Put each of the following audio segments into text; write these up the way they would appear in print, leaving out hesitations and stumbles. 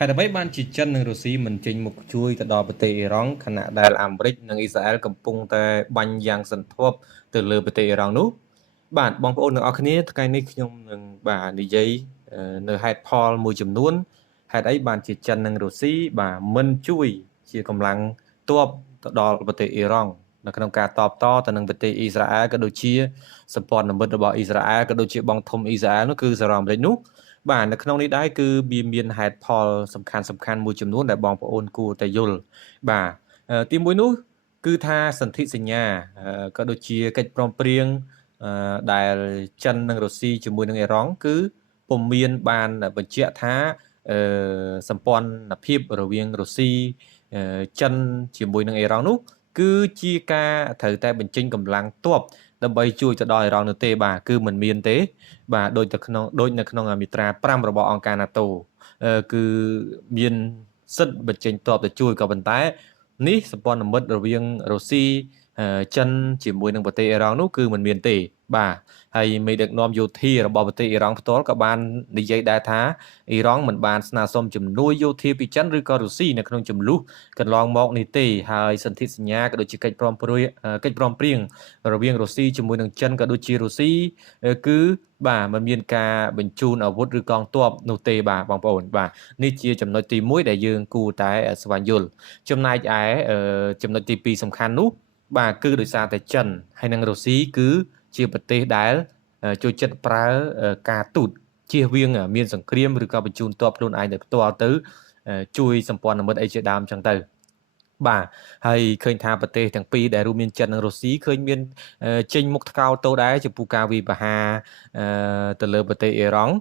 ហេតុអ្វីបានជាចិននិងរុស្ស៊ីមិនចេញមុខជួយទៅដល់ប្រទេសអ៊ីរ៉ង់ខណៈដែលអាមេរិកនិងអ៊ីស្រាអែលកំពុងតែបាញ់យ៉ាងសន្ធាប់ទៅលើប្រទេសអ៊ីរ៉ង់នោះបាទបងប្អូនទាំងអស់គ្នាថ្ងៃនេះខ្ញុំនឹងបាទនិយាយនៅហេតុផលមួយចំនួនហេតុអីបានជាចិននិងរុស្ស៊ីបាទមិនជួយជាកម្លាំងទ័ពទៅដល់ប្រទេសអ៊ីរ៉ង់នៅក្នុងការតបតទៅនឹងប្រទេសអ៊ីស្រាអែលក៏ដូចជាសម្ព័ន្ធមិត្តរបស់អ៊ីស្រាអែលក៏ដូចជាបងធំអ៊ីស្រាអែលនោះគឺសហរដ្ឋអាមេរិកនោះបាទនៅក្នុងនេះដែរគឺវាមានហេតុផលសំខាន់មួយចំនួនដែលបងប្អូនគួរតែយល់បាទទីមួយនោះគឺថាសន្ធិសញ្ញាក៏ដូចជាកិច្ចព្រមព្រៀងដែលចិននិងរុស្ស៊ីជាមួយនឹងអ៊ីរ៉ង់គឺពុំមានបានបញ្ជាក់ថាសម្ព័ន្ធភាពរវាងរុស្ស៊ីចិនជាមួយនឹងអ៊ីរ៉ង់នោះគឺជាការត្រូវតែបញ្ចេញកម្លាំងទ័ពដើម្បីជួយទៅដល់អ៊ីរ៉ង់នោះទេបាទគឺមិនមានទេបាទដូចនៅក្នុងមាត្រា5របស់អង្គការ NATO គឺមានសិទ្ធិបញ្ចេញទ័ពទៅជួយក៏ប៉ុន្តែនេះសម្ព័ន្ធមិត្តរវាងរុស្ស៊ីចិនជាមួយនឹងប្រទេសអ៊ីរ៉ង់នោះគឺមិនមានទេបាទហើយមេដឹកនាំយោធារបស់ប្រទេសអ៊ីរ៉ង់ផ្ទាល់ក៏បាននិយាយដែរថាអ៊ីរ៉ង់មិនបានស្នើសុំជំនួយយោធាពីចិនឬក៏រុស្ស៊ីនៅក្នុងចំនួនកន្លងមកនេះទេហើយសន្ធិសញ្ញាក៏ដូចជាកិច្ចព្រមព្រៀងរវាងរុស្ស៊ីជាមួយនឹងចិនក៏ដូចជារុស្ស៊ីគឺបាទมันមានការបញ្ជូនអាវុធឬកងទ័ពនោះទេបាទបងប្អូនបាទនេះជាចំណុចទី1ដែលយើងគួរតែស្វែងយល់ចំណែកឯចំណុចទី2សំខាន់នោះបាទគឺដោយសារតែចិនហើយនិងរុស្ស៊ីគឺជាប្រទេសដែលចូលចិត្តប្រើការទូតជៀសវាងមានសង្គ្រាមឬក៏បញ្ជូនទ័ពខ្លួនឯងទៅផ្ទាល់ទៅជួយសម្ព័ន្ធមិត្តអីជាដើមចឹងទៅបាទហើយឃើញថាប្រទេសទាំងពីរដែលរួមមានចិននិងរុស្ស៊ីឃើញមានចេញមុខថ្កោលទោសដែរចំពោះការវាយប្រហារទៅលើប្រទេសអ៊ីរ៉ង់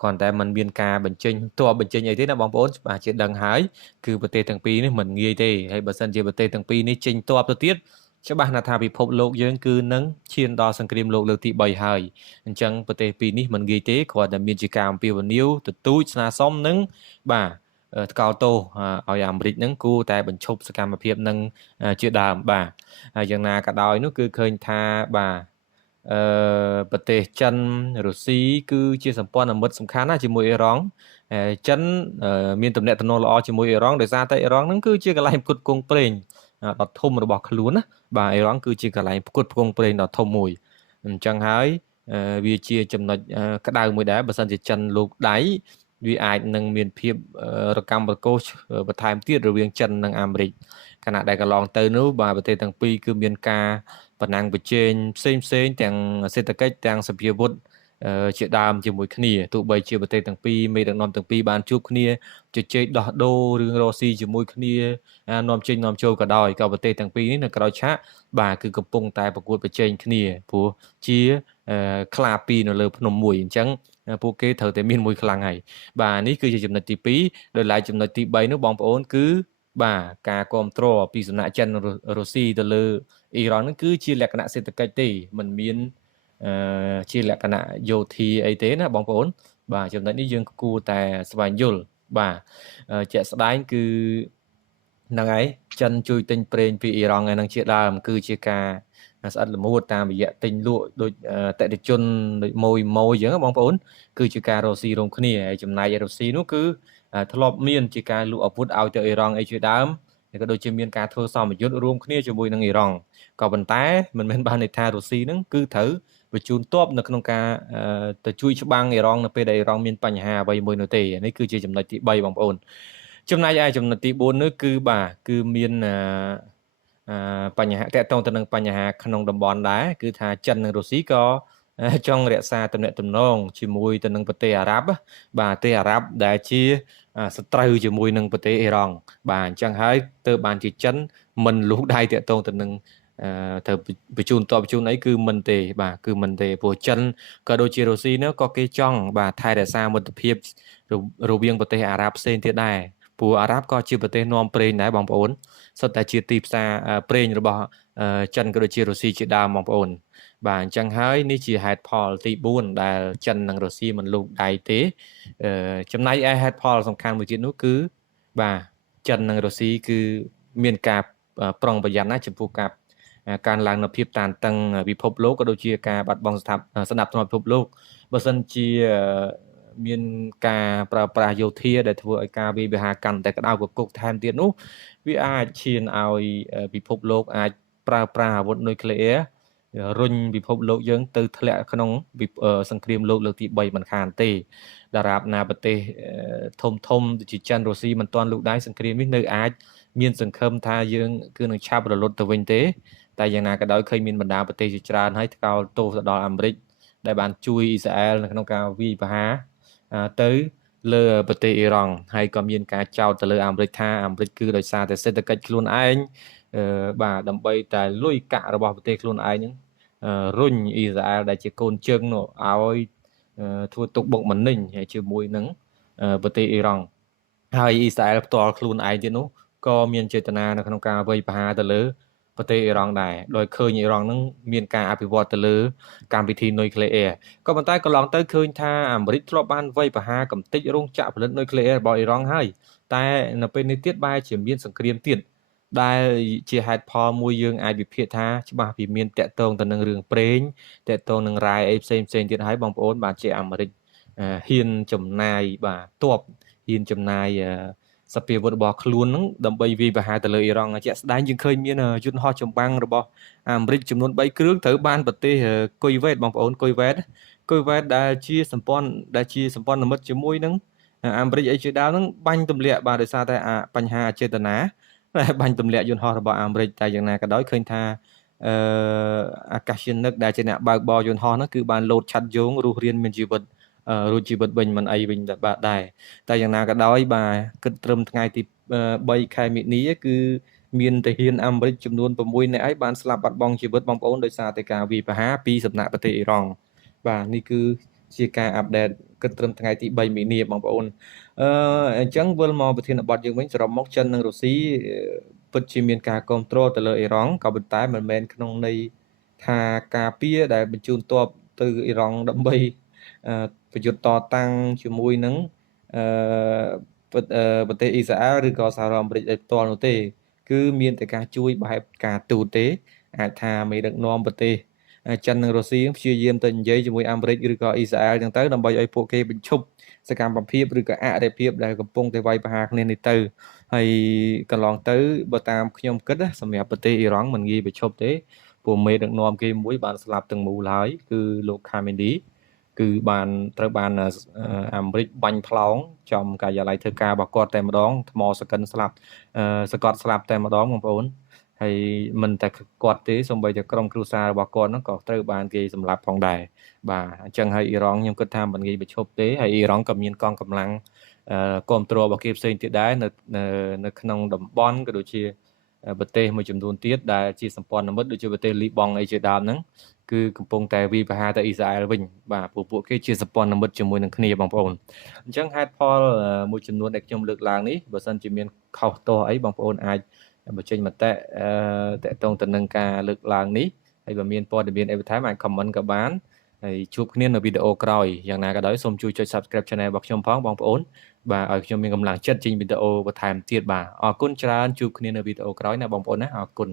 គ្រាន់តែมันមានការបញ្ចេញទ័ពបញ្ចេញអីទេណាបងប្អូនច្បាស់ជាដឹងហើយគឺប្រទេសទាំងពីរនេះមិនងាយទេហើយបើសិនជាប្រទេសទាំងពីរនេះចេញទ័ពទៅទៀតច្បាស់ណាស់ថាពិភពលោកយើងគឺនឹងឈានដល់សង្គ្រាមលោកលើកទី3ហើយអញ្ចឹងប្រទេសពីរនេះមិនងាយទេគ្រាន់តែមានជាការអំពាវនាវទទូចស្នើសុំនឹងបាទថ្កោលទោសឲ្យអាមេរិកហ្នឹងគួរតែបញ្ឈប់សកម្មភាពនឹងជាដើមបាទហើយយ៉ាងណាក៏ដោយនោះគឺឃើញថាបាទប្រទេសចិនរុស្ស៊ីគឺជាសម្ព័ន្ធមិត្តសំខាន់ណាស់ជាមួយអ៊ីរ៉ង់ចិនមានទំនាក់ទំនងល្អជាមួយអ៊ីរ៉ង់ដោយសារតែអ៊ីរ៉ង់ហ្នឹងគឺជាកន្លែងផ្គត់ផ្គង់ប្រេងដ៏ធំរបស់ខ្លួនណាបាទអ៊ីរ៉ង់គឺជាកន្លែងផ្គត់ផ្គង់ប្រេងដ៏ធំមួយអញ្ចឹងហើយវាជាចំណុចក្តៅមួយដែរបើសិនជាចិនលោកដៃវាអាចនឹងមានភាពរកម្មរកូសបន្ថែមទៀតរវាងចិននិងអាមេរិកខណៈដែលកន្លងទៅនោះបាទប្រទេសទាំងពីរគឺមានការប្រណាំងប្រជែងផ្សេងទាំងសេដ្ឋកិច្ចទាំងសភាវុធជាដើមជាមួយគ្នាទោះបីជាប្រទេសទាំងពីរមេដឹកនាំទាំងពីរបានជួបគ្នាជជែកដោះដូររឿងរ៉ស៊ីជាមួយគ្នានាំចេញនាំចូលក៏ដោយក៏ប្រទេសទាំងពីរនេះនៅក្រៅឆាកបាទគឺកំពុងតែប្រកួតប្រជែងគ្នាព្រោះជាខ្លាពីរនៅលើភ្នំមួយអញ្ចឹងពួកគេត្រូវតែមានមួយខ្លាំងហើយបាទនេះគឺជាចំណុចទី2ដោយឡែកចំណុចទី3នោះបងប្អូនគឺបាទការគ្រប់គ្រងពីសំណាក់ចិនរុស្ស៊ីទៅលើអ៊ីរ៉ង់ហ្នឹងគឺជាលក្ខណៈសេដ្ឋកិច្ចទេมันមានជាលក្ខណៈយោធាអីទេណាបងប្អូនបាទចំណុចនេះយើងគួរតែស្វែងយល់បាទជាក់ស្ដែងគឺហ្នឹងហើយចិនជួយទិញប្រេងពីអ៊ីរ៉ង់ឯហ្នឹងជាដើមគឺជាការស្អិតល្មួតតាមរយៈទិញលក់ដូចតេតិជនដូចម៉ួយអញ្ចឹងបងប្អូនគឺជាការរកស៊ីរួមគ្នាហើយចំណែករុស្ស៊ីនោះគឺធ្លាប់មានជាការលក់អាវុធឲ្យទៅអ៊ីរ៉ង់អីជាដើមក៏ដូចជាមានការធ្វើសម្ពយុទ្ធរួមគ្នាជាមួយនឹងអ៊ីរ៉ង់ក៏ប៉ុន្តែមិនមែនបានន័យថារុស្ស៊ីហ្នឹងគឺត្រូវបញ្ជូនទ័ពនៅក្នុងការទៅជួយច្បាំងអ៊ីរ៉ង់នៅពេលដែលអ៊ីរ៉ង់មានបញ្ហាអ្វីមួយនោះទេនេះគឺជាចំណុចទី3បងប្អូនចំណែកឯចំណុចទី4នោះគឺបាទគឺមានបញ្ហាតកតងទៅនឹងបញ្ហាក្នុងតំបន់ដែរគឺថាចិននិងរុស្ស៊ីក៏ចង់រក្សាទំនាក់ទំនងជាមួយទៅនឹងប្រទេសអារ៉ាប់បាទប្រទេសអារ៉ាប់ដែលជាសត្រូវជាមួយនឹងប្រទេសអ៊ីរ៉ង់បាទអញ្ចឹងហើយទើបបានជាចិនមិនលូកដៃតកតងទៅនឹងទៅបញ្ជូនតបបញ្ជូនអីគឺមិនទេបាទគឺមិនទេព្រោះចិនក៏ដូចជារុស្ស៊ីនោះក៏គេចង់បាទថែរក្សាមិត្តភាពរវាងប្រទេសអារ៉ាប់ផ្សេងទៀតដែរព្រោះអារ៉ាប់ក៏ជាប្រទេសនាំប្រេងដែរបងប្អូនសុទ្ធតែជាទីផ្សារប្រេងរបស់ចិនក៏ដូចជារុស្ស៊ីជាដើមបងប្អូនបាទអញ្ចឹងហើយនេះជាហេតុផលទី4ដែលចិននិងរុស្ស៊ីមិនលូកដៃទេចំណែកឯហេតុផលសំខាន់មួយទៀតនោះគឺបាទចិននិងរុស្ស៊ីគឺមានការប្រុងប្រយ័ត្នណាចំពោះការកើនឡើងនៃភាពតានតឹងពិភពលោកក៏ដូចជាការបាត់បង់ស្ដាប់ស្នាប់ពិភពលោកបើសិនជា មានការប្រើប្រាស់យោធាដែលធ្វើឲ្យការវាយប្រហារកាន់តែក្តៅគគុកថែមទៀតនោះវាអាចឈានឲ្យពិភពលោកអាចប្រើប្រាស់អាវុធនុយក្លេអ៊ែររុញពិភពលោកយើងទៅធ្លាក់ក្នុងសង្គ្រាមលោកលើកទី3មិនខានទេតារាបណាប្រទេសធំដូចជាចិនរុស្ស៊ីមិនទាន់លូកដៃសង្គ្រាមនេះនៅអាចមានសង្ឃឹមថាយើងគឺនឹងឆាប់រលត់ទៅវិញទេតែយ៉ាងណាក៏ដោយឃើញមានបណ្ដាប្រទេសជាច្រើនហើយថ្កោលទោសទៅដល់អាមេរិកដែលបានជួយអ៊ីស្រាអែលនៅក្នុងការវាយប្រហារទៅលើប្រទេសអ៊ីរ៉ង់ហើយក៏មានការចោទទៅលើអាមេរិកថាអាមេរិកគឺដោយសារតែសេដ្ឋកិច្ចខ្លួនឯងបាទដើម្បីតែលុយកាក់របស់ប្រទេសខ្លួនឯងហ្នឹងរុញអ៊ីស្រាអែលដែលជាកូនជើងនោះឲ្យធ្វើទុកបុកម្នេញជាមួយនឹងប្រទេសអ៊ីរ៉ង់ហើយអ៊ីស្រាអែលផ្ទាល់ខ្លួនឯងទៀតនោះក៏មានចេតនានៅក្នុងការវាយប្រហារទៅលើប្រទេសអ៊ីរ៉ង់ដែរដោយឃើញអ៊ីរ៉ង់នឹងមានការអភិវឌ្ឍទៅលើកម្មវិធីនុយក្លេអ៊ែរក៏ប៉ុន្តែកន្លងទៅឃើញថាអាមេរិកធ្លាប់បានវាយប្រហារកំទេចរោងចក្រផលិតនុយក្លេអ៊ែររបស់អ៊ីរ៉ង់ហើយតែនៅពេលនេះទៀតបែរជាមានសង្គ្រាមទៀតដែលជាហេតុផលមួយយើងអាចវិភាគថាច្បាស់ពីមានតកតងទៅនឹងរឿងព្រេងតកតងនឹងរាយអីផ្សេងទៀតហើយបងប្អូនបាទជាអាមេរិកហ៊ានចំណាយបាទទ័ពហ៊ានចំណាយសព្វាវុធរបស់ខ្លួននឹងដើម្បីវាយប្រហារទៅលើអ៊ីរ៉ង់ជាក់ស្ដែងយើងឃើញមានយន្តហោះចម្បាំងរបស់អាមេរិកចំនួន3គ្រឿងត្រូវបានប្រទេសគុយវ៉េតបងប្អូនគុយវ៉េតដែលជាសម្ព័ន្ធមិត្តជាមួយនឹងអាមេរិកអីជាដើមនឹងបាញ់ទម្លាក់បាទដោយសារតែបញ្ហាអចេតនាដែលបាញ់ទម្លាក់យន្តហោះរបស់អាមេរិកតែយ៉ាងណាក៏ដោយឃើញថាអាកាសយានិកដែលជាអ្នកបើកបរយន្តហោះនោះគឺបានលោតឆាត់យងរស់រានមានជីវិតរួចជីវិតវិញមិនអីវិញបាទដែរតែយ៉ាងណាក៏ដោយបាទគិតត្រឹមថ្ងៃទី3ខែមិនិនាគឺមានទាហានអាមេរិកចំនួន6នាក់ឯងបានស្លាប់បាត់បង់ជីវិតបងប្អូនដោយសារតែការវាយប្រហារពីសំណាក់ប្រទេសអ៊ីរ៉ង់បាទនេះគឺជាការអាប់ដេតគិតត្រឹមថ្ងៃទី3មិនិនាបងប្អូនអញ្ចឹងវិលមកប្រធានបទយើងវិញសរុបមកចិននិងរុស្ស៊ីពិតជាមានការគ្រប់គ្រងទៅលើអ៊ីរ៉ង់ក៏ប៉ុន្តែមិនមែនក្នុងន័យថាការពារដែលបញ្ជូនទ័ពទៅអ៊ីរ៉ង់ដើម្បីប្រយុទ្ធតតាំងជាមួយនឹងប្រទេសអ៊ីស្រាអែលឬក៏សហរដ្ឋអាមេរិកផ្ទាល់នោះទេគឺមានតែការជួយបែបការទូតទេអាចថាមេដឹកនាំប្រទេសចិននិងរុស្ស៊ីព្យាយាមទៅនិយាយជាមួយអាមេរិកឬក៏អ៊ីស្រាអែលចឹងទៅដើម្បីឲ្យពួកគេបញ្ឈប់សកម្មភាពឬក៏អរិភាពដែលកំពុងតែវាយប្រហារគ្នានេះទៅហើយកន្លងទៅបើតាមខ្ញុំគិតសម្រាប់ប្រទេសអ៊ីរ៉ង់មិនងាយបញ្ឈប់ទេពួកមេដឹកនាំគេមួយបានស្លាប់ទាំងមូលហើយគឺលោកខាមេនីគឺបានត្រូវបានអាមេរិកបាញ់ផ្លោងចំការិយាល័យធ្វើការរបស់គាត់តែម្ដងថ្មសកិនស្លាប់សកត់ស្លាប់តែម្ដងបងប្អូនហើយមិនតែគាត់ទេសូម្បីតែក្រុមគ្រួសាររបស់គាត់ហ្នឹងក៏ត្រូវបានគេសម្លាប់ផងដែរបាទអញ្ចឹងហើយអ៊ីរ៉ង់ខ្ញុំគិតថាមិនងាយបញ្ឈប់ទេហើយអ៊ីរ៉ង់ក៏មានកងកម្លាំងគ្រប់គ្រងរបស់គេផ្សេងទៀតដែរនៅក្នុងតំបន់ក៏ដូចជាប្រទេសមួយចំនួនទៀតដែលជាសម្ព័ន្ធមិត្តដូចជាប្រទេសលីបង់អីជាដើមហ្នឹងគឺកំពុងតែវាយប្រហារទៅអ៊ីស្រាអែលវិញបាទពួកគេជាសម្ព័ន្ធមិត្តជាមួយនឹងគ្នាបងប្អូនអញ្ចឹងហេតុផលមួយចំនួនដែលខ្ញុំលើកឡើងនេះបើសិនជាមានខុសទោសអីបងប្អូនអាចបញ្ចេញមតិតកតងទៅនឹងការលើកឡើងនេះហើយបើមានព័ត៌មានអីបន្ថែមអាច comment ក៏បានហើយជួបគ្នានៅវីដេអូក្រោយយ៉ាងណាក៏ដោយសូមជួយចុច Subscribe Channel របស់ខ្ញុំផងបងប្អូនបាទឲ្យខ្ញុំមានកម្លាំងចិត្តចេញវីដេអូបន្ថែមទៀតបាទអរគុណច្រើនជួបគ្នានៅវីដេអូក្រោយណាបងប្អូនណាអរគុណ